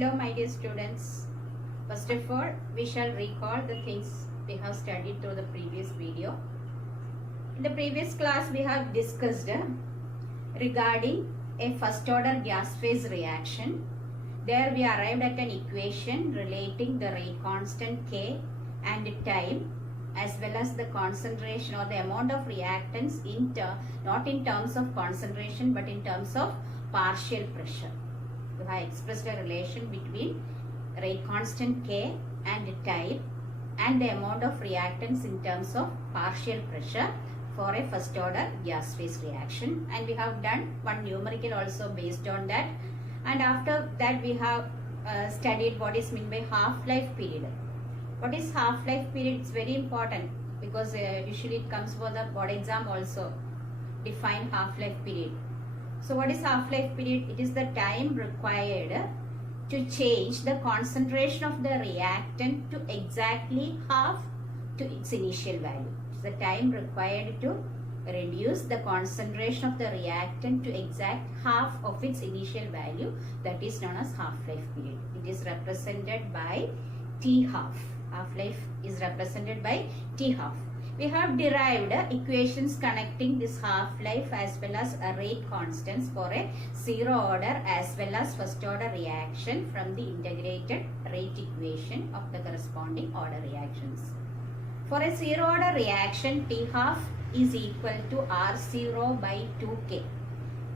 Hello my dear students. First of all, we shall recall the things we have studied through the previous video. In the previous class we have discussed regarding a first order gas phase reaction. There we arrived at an equation relating the rate constant K and time as well as the concentration or the amount of reactants not in terms of concentration but in terms of partial pressure. We have expressed a relation between rate constant K and time and the amount of reactants in terms of partial pressure for a first order gas phase reaction, and we have done one numerical also based on that, and after that we have studied what is meant by half-life period. What is half-life period? It's very important because usually it comes for the board exam also. Define half-life period. So what is half-life period? It is the time required to change the concentration of the reactant to exactly half to its initial value. It's the time required to reduce the concentration of the reactant to exact half of its initial value. That is known as half-life period. It is represented by T half. Half-life is represented by T half. We have derived equations connecting this half-life as well as rate constants for a zero order as well as first order reaction from the integrated rate equation of the corresponding order reactions. For a zero order reaction, T half is equal to R0 by 2K,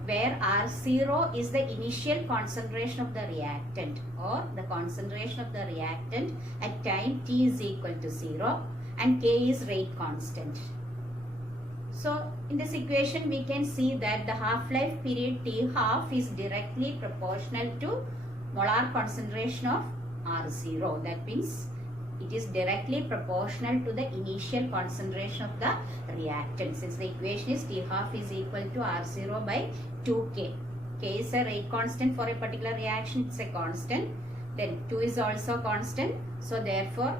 where R0 is the initial concentration of the reactant or the concentration of the reactant at time T is equal to 0 and K is rate constant. So in this equation we can see that the half-life period T half is directly proportional to molar concentration of R0. That means it is directly proportional to the initial concentration of the reactant. Since the equation is T half is equal to R0 by 2K. K is a rate constant for a particular reaction. It's a constant. Then 2 is also constant. So therefore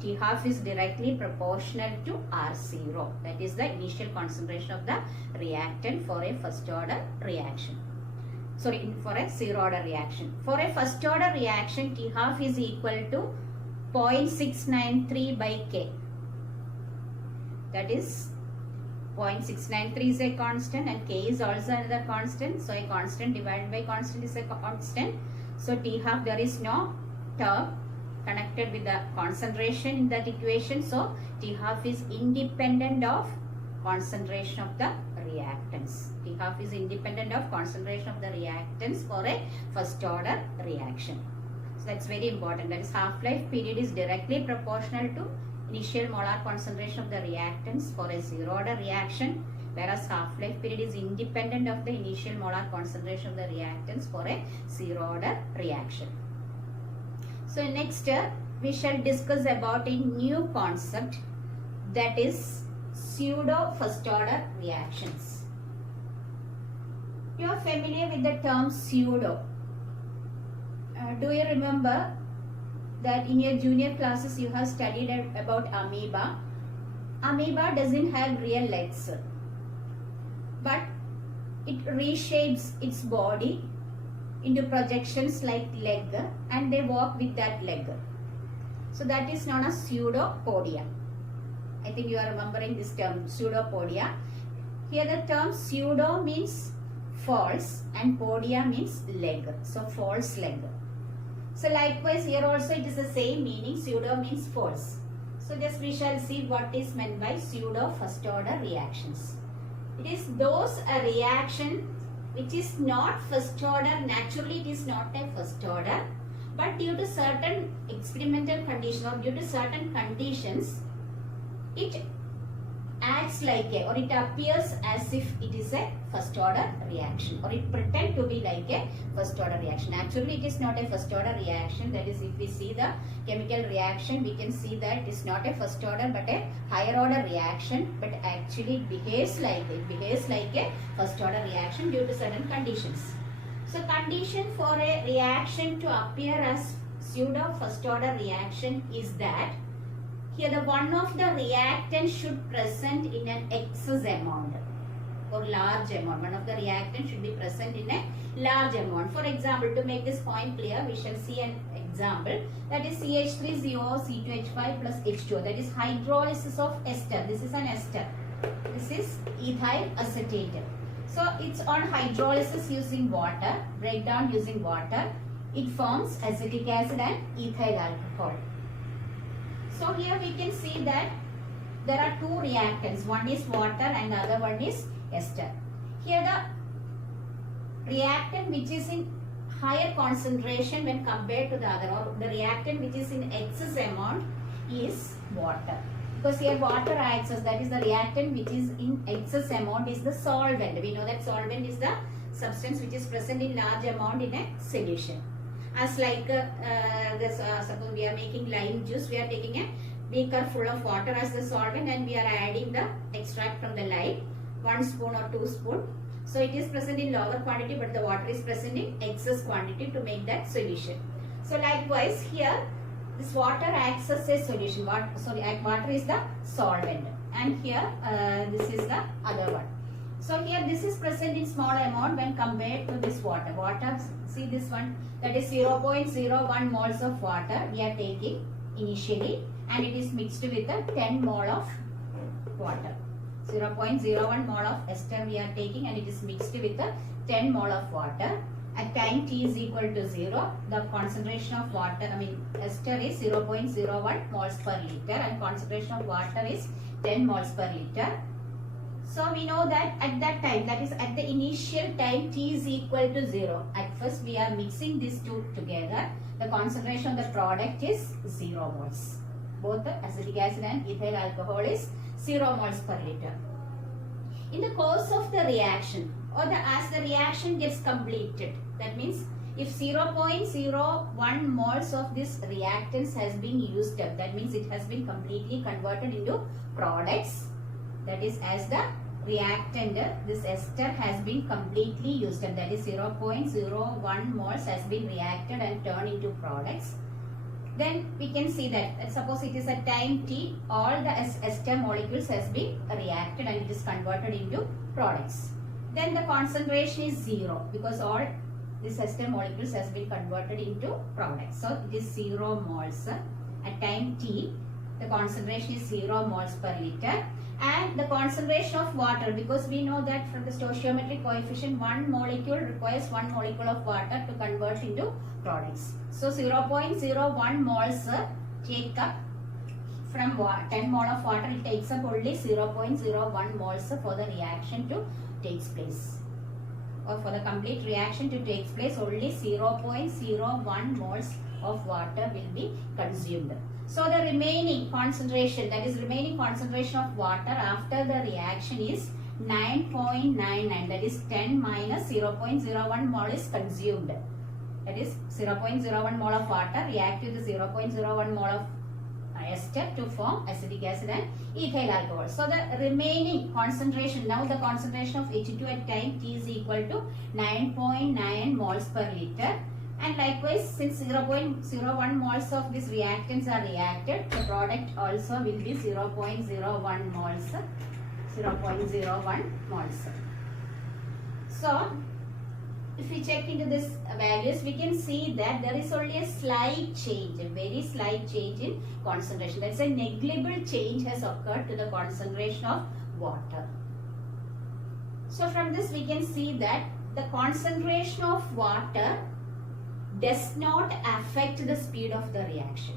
T half is directly proportional to R0. That is the initial concentration of the reactant for a first order reaction. Sorry, for a zero order reaction. For a first order reaction, T half is equal to 0.693 by K. That is 0.693 is a constant and K is also another constant. So a constant divided by constant is a constant. So T half, there is no term connected with the concentration in that equation. So T half is independent of concentration of the reactants. T half is independent of concentration of the reactants for a first order reaction. So that's very important. That is half-life period is directly proportional to initial molar concentration of the reactants for a zero order reaction, whereas half-life period is independent of the initial molar concentration of the reactants for a zero order reaction. So next we shall discuss about a new concept, that is pseudo first order reactions. You are familiar with the term pseudo. Do you remember that in your junior classes you have studied about amoeba? Amoeba doesn't have real legs, but it reshapes its body into projections like leg and they walk with that leg. So that is known as pseudopodia. I think you are remembering this term, pseudopodia. Here the term pseudo means false and podia means leg. So false leg. So likewise here also it is the same meaning. Pseudo means false. So just we shall see what is meant by pseudo first order reactions. It is those reaction which is not first order. Naturally it is not a first order, but due to certain experimental conditions or due to certain conditions it acts like a, or it appears as if it is a first order reaction, or it pretend to be like a first order reaction. Actually it is not a first order reaction. That is, if we see the chemical reaction we can see that it is not a first order but a higher order reaction, but actually it behaves like a first order reaction due to certain conditions. So condition for a reaction to appear as pseudo first order reaction is that here the one of the reactant should present in an excess amount. or large amount. One of the reactant should be present in a large amount. For example, to make this point clear, we shall see an example, that is CH3CO C2H5 plus H2O, that is hydrolysis of ester. This is an ester. This is ethyl acetate. So it's on hydrolysis using water, breakdown using water. It forms acetic acid and ethyl alcohol. So here we can see that there are two reactants. One is water and the other one is ester. Here the reactant which is in higher concentration when compared to the other, or the reactant which is in excess amount, is water. Because here water acts as, that is the reactant which is in excess amount is the solvent. We know that solvent is the substance which is present in large amount in a solution. As like suppose we are making lime juice, we are taking a beaker full of water as the solvent and we are adding the extract from the lime, 1 spoon or 2 spoon. So it is present in lower quantity but the water is present in excess quantity to make that solution. So likewise here this water acts as a solution. Water is the solvent and here this is the other one. So here this is present in small amount when compared to this water. Water, see this one, that is 0.01 moles of water we are taking initially and it is mixed with a 10 mole of water. 0.01 mole of ester we are taking and it is mixed with a 10 mole of water. At time t is equal to 0, the concentration of water, ester is 0.01 moles per liter and concentration of water is 10 moles per liter. So we know that at that time, that is at the initial time t is equal to 0. At first we are mixing these two together. The concentration of the product is 0 moles. Both the acetic acid and ethyl alcohol is 0 moles per liter. In the course of the reaction, or as the reaction gets completed, that means if 0.01 moles of this reactants has been used up, that means it has been completely converted into products. That is, as the reactant, this ester has been completely used up, that is 0.01 moles has been reacted and turned into products. Then we can see that suppose it is a time t, all the ester molecules has been reacted and it is converted into products. Then the concentration is 0 because all these ester molecules has been converted into products. So it is 0 moles. At time t, the concentration is 0 moles per liter. And the concentration of water, because we know that from the stoichiometric coefficient, one molecule requires 1 molecule of water to convert into products. So 0.01 moles take up from 10 mole of water, it takes up only 0.01 moles for the reaction to takes place. Or for the complete reaction to takes place, only 0.01 moles of water will be consumed. So the remaining concentration, that is remaining concentration of water after the reaction is 9.99, that is 10 minus 0.01 mole is consumed. That is 0.01 mole of water react with the 0.01 mole of ester to form acetic acid and ethyl alcohol. So the remaining concentration, now the concentration of H2 at time t is equal to 9.9 moles per liter. And likewise, since 0.01 moles of these reactants are reacted, the product also will be 0.01 moles. 0.01 moles. So, if we check into this values, we can see that there is only a slight change, a very slight change in concentration. That's a negligible change has occurred to the concentration of water. So, from this we can see that the concentration of water does not affect the speed of the reaction.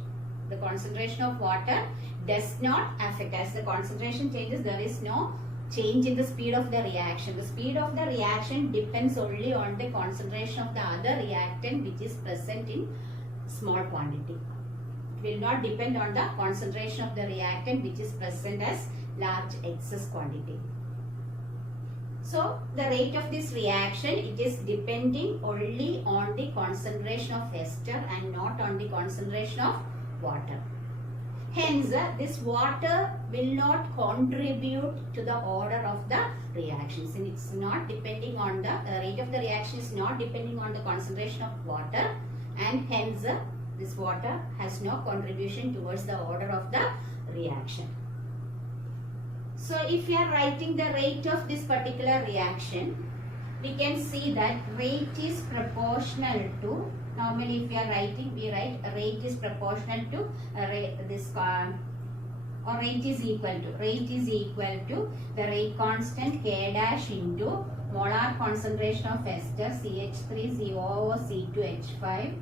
The concentration of water does not affect. As the concentration changes, there is no change in the speed of the reaction. The speed of the reaction depends only on the concentration of the other reactant which is present in small quantity. It will not depend on the concentration of the reactant which is present as large excess quantity. So, the rate of this reaction, it is depending only on the concentration of ester and not on the concentration of water. Hence, this water will not contribute to the order of the reactions. And it's not depending on the rate of the reaction is not depending on the concentration of water, and hence this water has no contribution towards the order of the reaction. So if we are writing the rate of this particular reaction, we can see that rate is proportional to, normally if we are writing, we write rate is proportional to or rate is equal to the rate constant K dash into molar concentration of ester CH3COO C2H5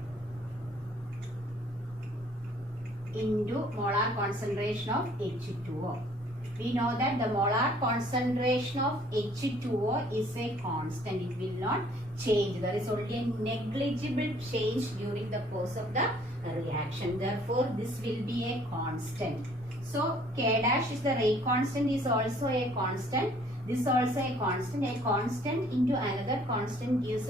into molar concentration of H2O. We know that the molar concentration of H2O is a constant. It will not change. There is only a negligible change during the course of the reaction. Therefore, this will be a constant. So, K dash is the rate constant is also a constant. This also a constant. A constant into another constant gives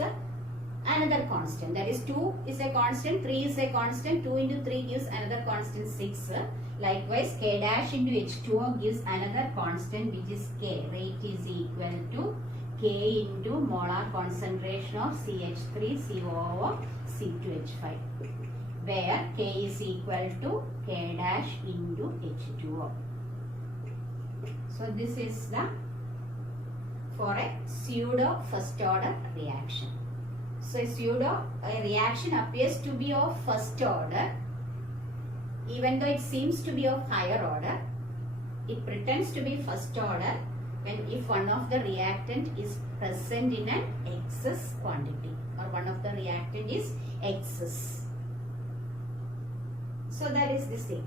another constant. That is 2 is a constant, 3 is a constant, 2 into 3 gives another constant 6. Likewise, K dash into H2O gives another constant which is K. Rate is equal to K into molar concentration of CH3COO C2H5, where K is equal to K dash into H2O. So this is the for a pseudo first order reaction. So a reaction appears to be of first order, even though it seems to be of higher order. It pretends to be first order when if one of the reactant is present in an excess quantity, or one of the reactant is excess. So that is this thing.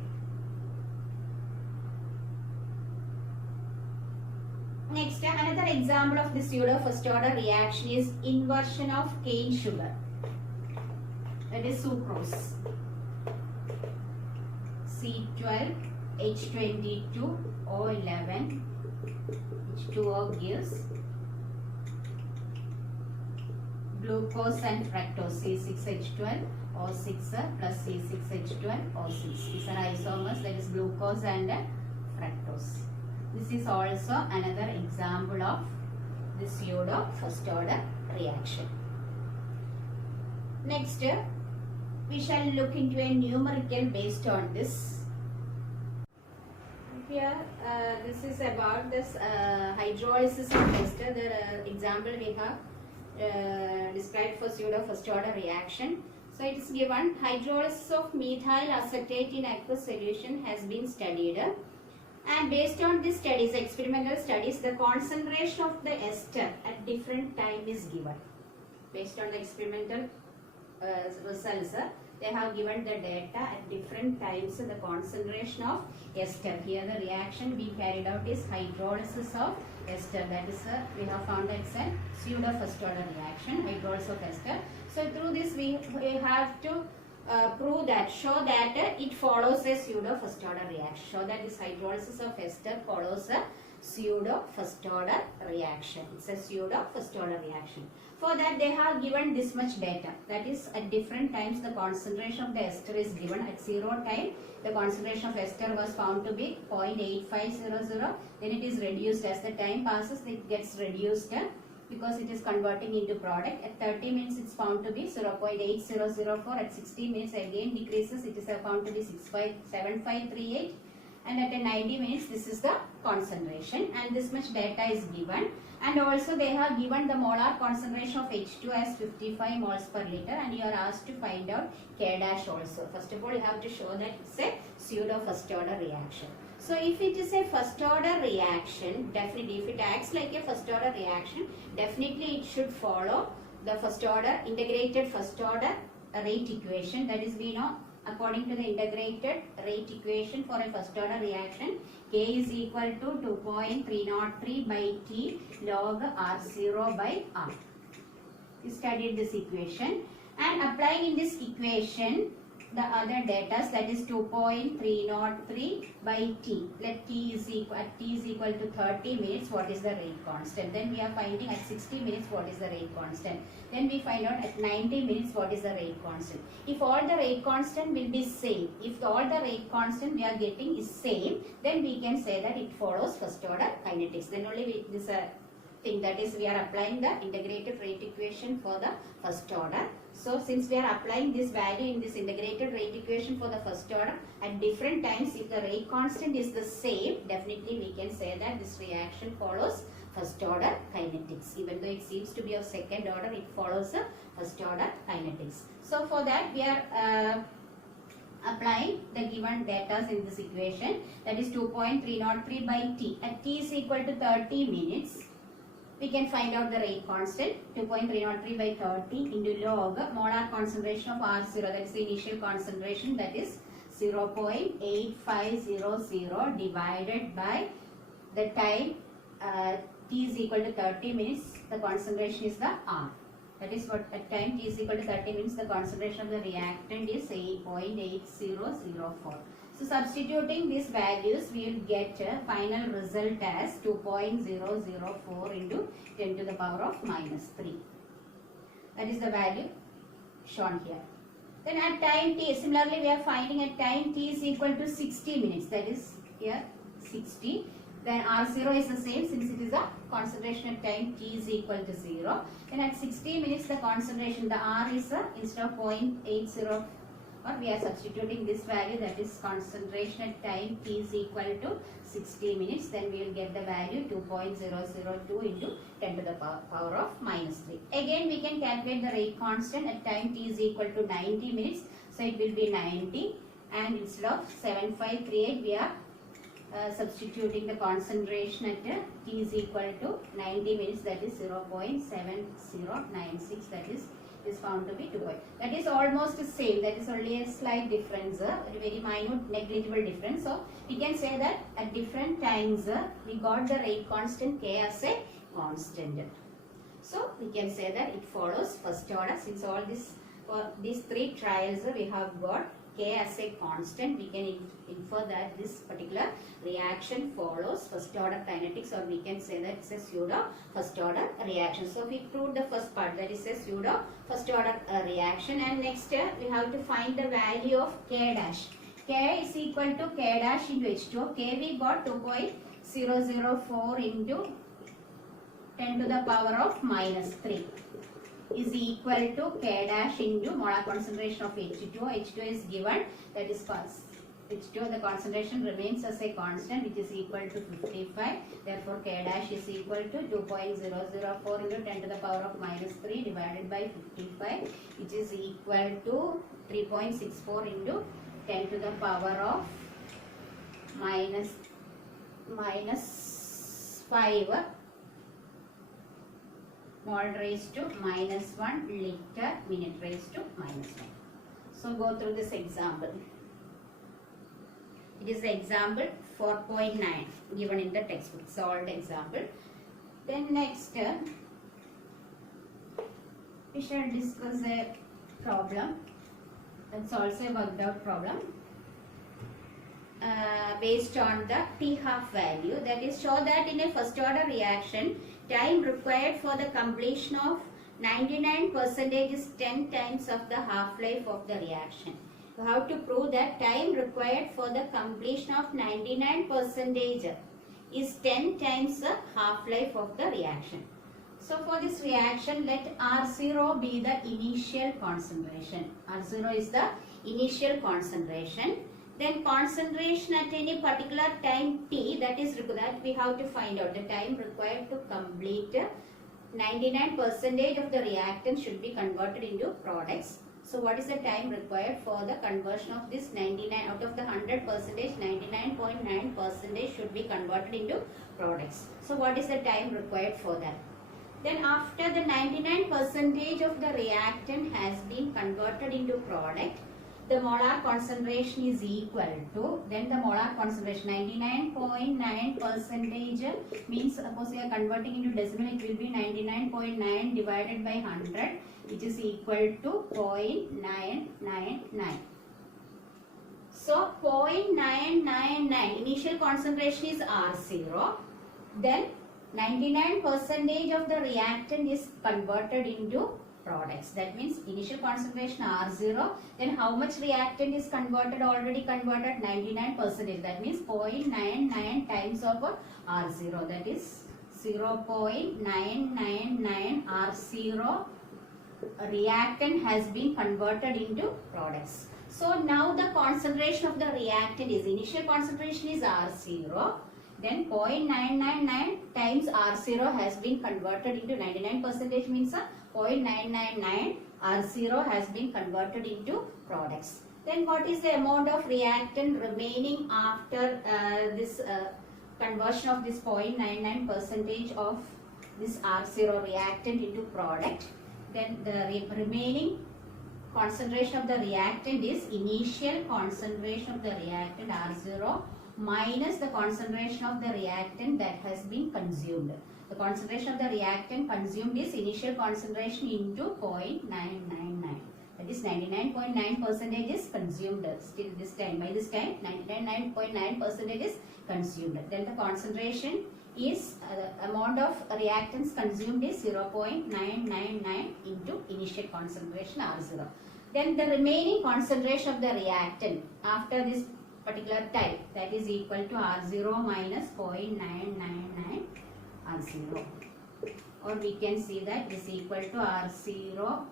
Next, another example of the pseudo first order reaction is inversion of cane sugar, that is sucrose. C12 H22 O11 H2O gives glucose and fructose C6H12 O6 plus C6H12 O6. These are isomers, that is glucose and fructose. This is also another example of the pseudo first order reaction. Next, we shall look into a numerical based on this. Here, this is about this hydrolysis of ester. The example we have described for pseudo first order reaction. So it is given hydrolysis of methyl acetate in aqueous solution has been studied. And based on these studies, experimental studies, the concentration of the ester at different time is given. Based on the experimental results, they have given the data at different times, the concentration of ester. Here the reaction being carried out is hydrolysis of ester. That is, we have found that it's a pseudo first order reaction, hydrolysis of ester. So through this we have to show that it follows a pseudo first order reaction. Show that this hydrolysis of ester follows a pseudo first order reaction. It's a pseudo first order reaction. For that they have given this much data. That is, at different times the concentration of the ester is given. At 0 time the concentration of ester was found to be 0.8500. Then it is reduced as the time passes. It gets reduced because it is converting into product. At 30 minutes it's found to be 0.8004. At 60 minutes again decreases. It is found to be 7538. And at a 90 minutes this is the concentration, and this much data is given. And also they have given the molar concentration of H2 as 55 moles per liter, and you are asked to find out K dash also. First of all you have to show that it's a pseudo first order reaction. So if it is a first order reaction, definitely if it acts like a first order reaction, definitely it should follow the first order, integrated first order rate equation. That is, we know according to the integrated rate equation for a first order reaction, K is equal to 2.303 by T log R0 by R. We studied this equation, and applying in this equation the other data, that is 2.303 by T. Let T is equal to 30 minutes, what is the rate constant. Then we are finding at 60 minutes what is the rate constant. Then we find out at 90 minutes what is the rate constant. If all the rate constant will be same, if all the rate constant we are getting is same, then we can say that it follows first order kinetics. Then only this thing, that is we are applying the integrated rate equation for the first order. So since we are applying this value in this integrated rate equation for the first order at different times, if the rate constant is the same, definitely we can say that this reaction follows first order kinetics. Even though it seems to be of second order, it follows the first order kinetics. So for that we are applying the given data in this equation, that is 2.303 by T. At T is equal to 30 minutes, we can find out the rate constant. 2.303 by 30 into log molar concentration of R0, that is the initial concentration, that is 0.8500 divided by the time T is equal to 30 minutes, the concentration is the R. That is what at time T is equal to 30 minutes, the concentration of the reactant is 8.8004. So substituting these values, we will get a final result as 2.004 into 10 to the power of minus 3. That is the value shown here. Then at time T, similarly we are finding at time T is equal to 60 minutes, that is here 60. Then R0 is the same since it is a concentration at time T is equal to 0. Then at 60 minutes the concentration, the R is instead of 0.80, we are substituting this value, that is concentration at time T is equal to 60 minutes. Then we will get the value 2.002 into 10 to the power of minus 3. Again we can calculate the rate constant at time T is equal to 90 minutes. So it will be 90, and instead of 7538 we are substituting the concentration at T is equal to 90 minutes, that is 0.7096, that is found to be 2. That is almost the same, that is only a slight difference, a very minute negligible difference. So we can say that at different times we got the rate constant K as a constant. So we can say that it follows first order. Since all this, for these three trials we have got K as a constant, we can infer that this particular reaction follows first order kinetics, or we can say that it's a pseudo first order reaction. So we proved the first part, that is a pseudo first order reaction, and next we have to find the value of K dash. K is equal to K dash into H2O. K we got 2.004 into 10 to the power of minus 3 is equal to K dash into molar concentration of H2O. H2O is given, that is H2O, the concentration remains as a constant, which is equal to 55. Therefore K dash is equal to 2.004 into 10 to the power of minus 3 divided by 55, which is equal to 3.64 into 10 to the power of minus 5 mole raised to minus 1 liter minute raised to minus 1. So go through this example. It is the example 4.9 given in the textbook, solved example. Then next we shall discuss a problem. That's also a worked out problem based on the T half value. That is, show that in a first order reaction, time required for the completion of 99% is 10 times of the half-life of the reaction. You have to prove that time required for the completion of 99% is 10 times the half-life of the reaction. So for this reaction, let R0 be the initial concentration. R0 is the initial concentration. Then concentration at any particular time T, that is that we have to find out the time required to complete 99% of the reactant should be converted into products. So what is the time required for the conversion of this 99 out of the 100%, 99.9% should be converted into products. So what is the time required for that? Then after the 99% of the reactant has been converted into product, the molar concentration is equal to, then the molar concentration 99.9% means, suppose we are converting into decimal, it will be 99.9 divided by 100, which is equal to 0.999. So 0.999 initial concentration is R0, then 99% of the reactant is converted into products. That means initial concentration R0, then how much reactant is converted, already converted 99%. That means 0.99 times of R0, that is 0.999 R0 reactant has been converted into products. So now the concentration of the reactant is, initial concentration is R0, then 0.999 times R0 has been converted into 99% means 0.999 R0 has been converted into products. Then what is the amount of reactant remaining after this conversion of this 0.99% of this R0 reactant into product? Then the remaining concentration of the reactant is initial concentration of the reactant R0 minus the concentration of the reactant that has been consumed. The concentration of the reactant consumed is initial concentration into 0.999. That is 99.9% is consumed still this time. By this time 99.9% is consumed. Then the concentration is the amount of reactants consumed is 0.999 into initial concentration R0. Then the remaining concentration of the reactant after this particular time, that is equal to R0 minus 0.999 R0, or we can see that is equal to R0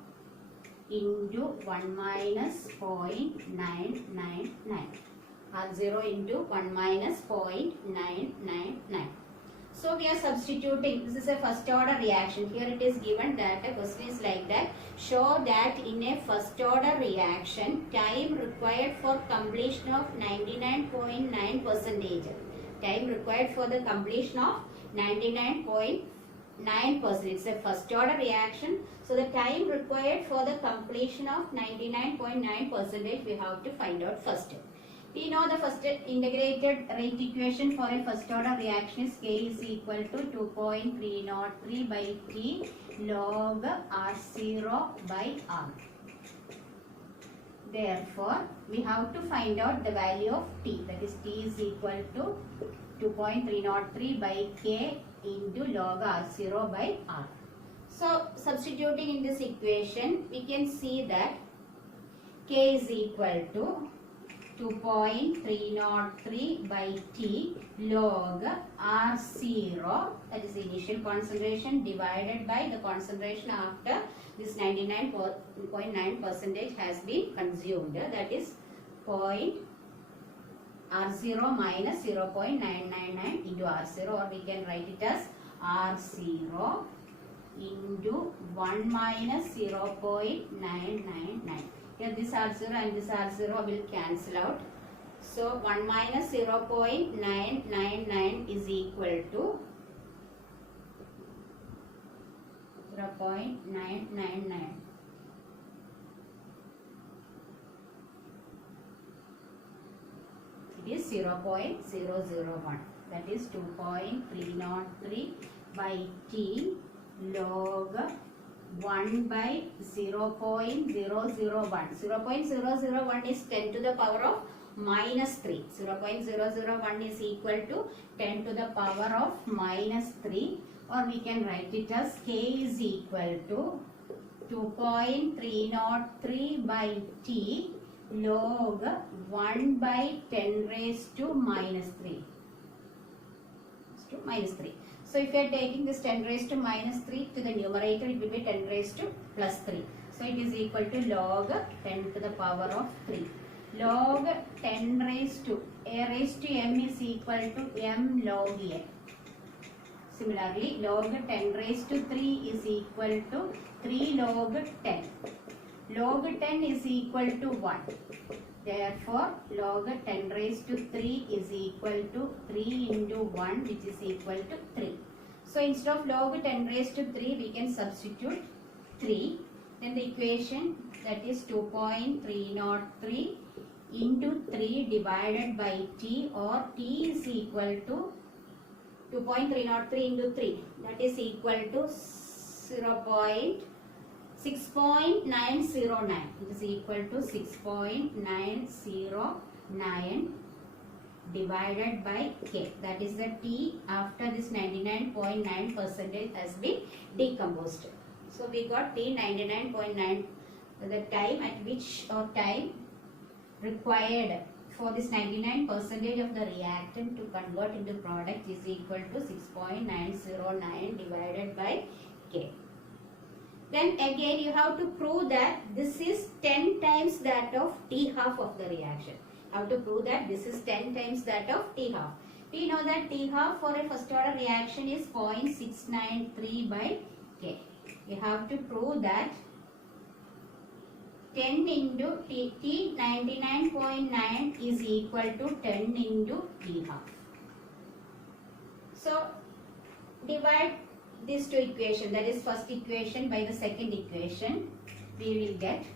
into 1 minus 0.999. R0 into 1 minus 0.999. So we are substituting, this is a first order reaction. Here it is given that a question is like that. Show that in a first order reaction, time required for completion of 99.9%. Time required for the completion of 99.9%. It's a first order reaction. So the time required for the completion of 99.9% we have to find out first. We know the first integrated rate equation for a first order reaction is K is equal to 2.303 by T log R0 by R. Therefore, we have to find out the value of T. That is T is equal to 2.303 by K into log R0 by R. So, substituting in this equation, we can see that K is equal to 2.303 by T log R0, that is initial concentration, divided by the concentration after this 99.9% has been consumed, that is R0 minus 0.999 into R0, or we can write it as R0 into 1 minus 0.999. Here this R0 and this R0 will cancel out. So 1 minus 0.999 is equal to 0.999. It is 0.001. That is 2.303 by T log 1 by 0.001. 0.001 is 10 to the power of minus 3. 0.001 is equal to 10 to the power of minus 3, or we can write it as K is equal to 2.303 by T log 1 by 10 raised to minus 3. So if you are taking this 10 raised to minus 3 to the numerator, it will be 10 raised to plus 3. So it is equal to log 10 to the power of 3. Log 10 raised to A raised to M is equal to M log A. Similarly, log 10 raised to 3 is equal to 3 log 10. Log 10 is equal to 1. Therefore, log 10 raised to 3 is equal to 3 into 1, which is equal to 3. So, instead of log 10 raised to 3, we can substitute 3. Then the equation, that is 2.303 into 3 divided by T, or T is equal to 2.303 into 3. That is equal to 6.909. It is equal to 6.909 divided by K. That is the T after this 99.9% has been decomposed. So we got T 99.9, the time at which, or time required for this 99% of the reactant to convert into product is equal to 6.909 divided by K. Then again you have to prove that this is 10 times that of T half of the reaction. You have to prove that this is 10 times that of T half. We know that T half for a first order reaction is 0.693 by K. You have to prove that 10 into T 99.9 is equal to 10 into T half. So divide these two equations, that is first equation by the second equation, we will get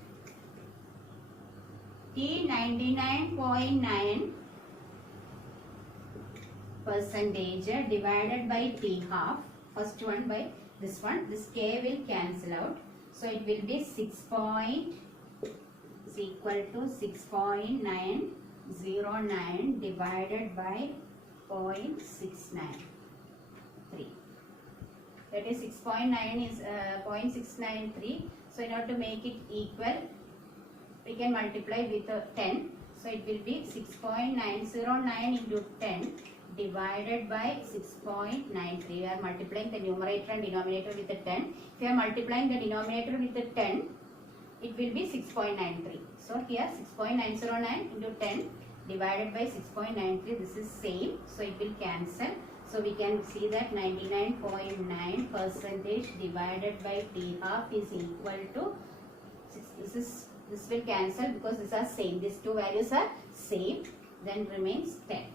T 99.9 percentage divided by T half, first one by this one, this K will cancel out, so it will be 6 point is equal to 6.909 divided by 0.693. That is 6.9 is 0.693. So in order to make it equal, we can multiply with 10. So it will be 6.909 into 10 divided by 6.93. We are multiplying the numerator and denominator with the 10. If you are multiplying the denominator with the 10, it will be 6.93. So here 6.909 into 10 divided by 6.93, this is same, so it will cancel. So we can see that 99.9 percentage divided by T half is equal to 6. This will cancel because these are same. These two values are same. Then remains 10.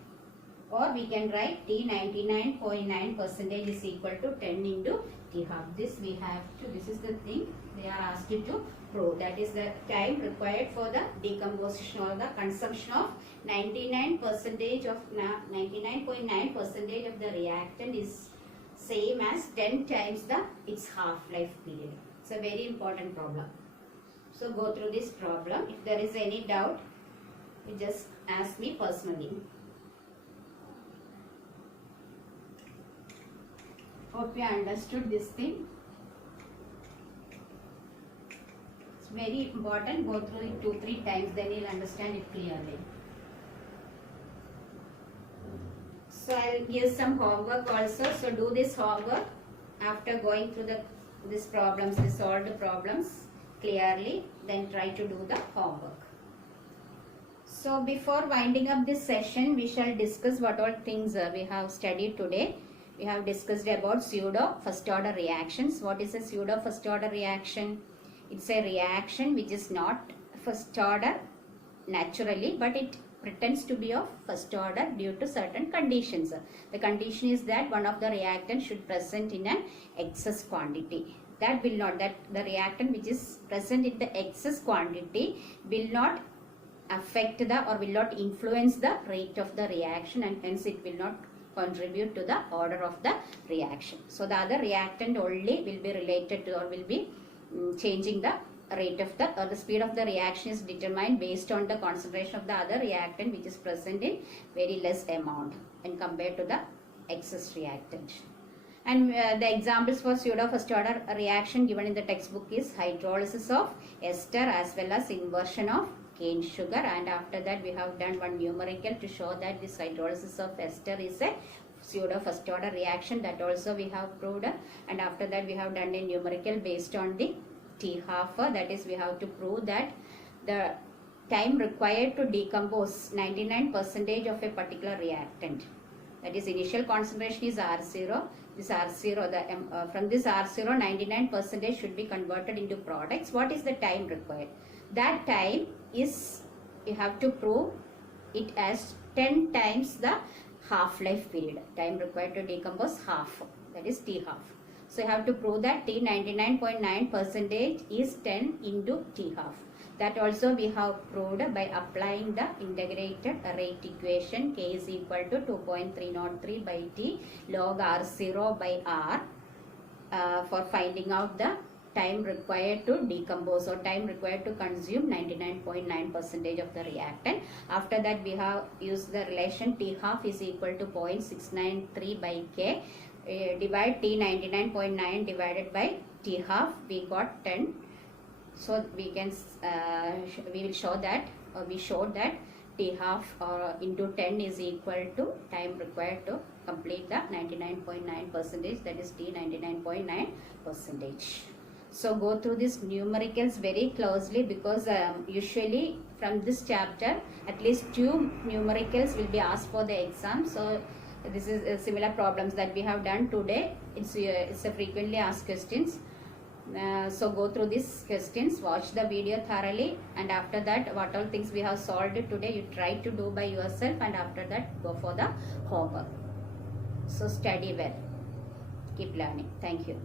Or we can write T 99.9 percentage is equal to 10 into T half. This we have to. This is the thing they are asked you to prove. That is the time required for the decomposition or the consumption of 99% of 99.9% of the reactant is same as 10 times its half-life period. It's a very important problem. So go through this problem. If there is any doubt, you just ask me personally. Hope you understood this thing. It's very important. Go through it 2-3 times, then you'll understand it clearly. So I'll give some homework also. So do this homework after going through these problems, the solved problems clearly. Then try to do the homework. So before winding up this session, we shall discuss what all things we have studied today. We have discussed about pseudo first order reactions. What is a pseudo first order reaction? It's a reaction which is not first order naturally, but it pretends to be of first order due to certain conditions. The condition is that one of the reactants should present in an excess quantity. That will not, that the reactant which is present in the excess quantity will not affect the or will not influence the rate of the reaction, and hence it will not contribute to the order of the reaction. So the other reactant only will be related to or will be changing the rate of the speed of the reaction is determined based on the concentration of the other reactant which is present in very less amount and compared to the excess reactant. And the examples for pseudo first order reaction given in the textbook is hydrolysis of ester as well as inversion of cane sugar, and after that we have done one numerical to show that this hydrolysis of ester is a pseudo first order reaction, that also we have proved, and after that we have done a numerical based on the T half, that is we have to prove that the time required to decompose 99% of a particular reactant, that is initial concentration is R0, this R0, from this R0 99% should be converted into products. What is the time required? That time is, you have to prove it as 10 times the half-life period. Time required to decompose half, that is T half. So you have to prove that T 99.9% is 10 into T half. That also we have proved by applying the integrated rate equation. K is equal to 2.303 by T log R0 by R for finding out the time required to decompose or time required to consume 99.9% of the reactant. After that we have used the relation T half is equal to 0.693 by K. Divide T 99.9 divided by T half, we got 10. So we can we will show that we showed that T t half into 10 is equal to time required to complete the 99.9 percentage, that is t 99.9 percentage. So go through these numericals very closely, because usually from this chapter at least 2 numericals will be asked for the exam. So this is similar problems that we have done today. It's a frequently asked questions. So go through these questions, watch the video thoroughly, and after that what all things we have solved today you try to do by yourself, and after that go for the homework. So study well, keep learning. Thank you.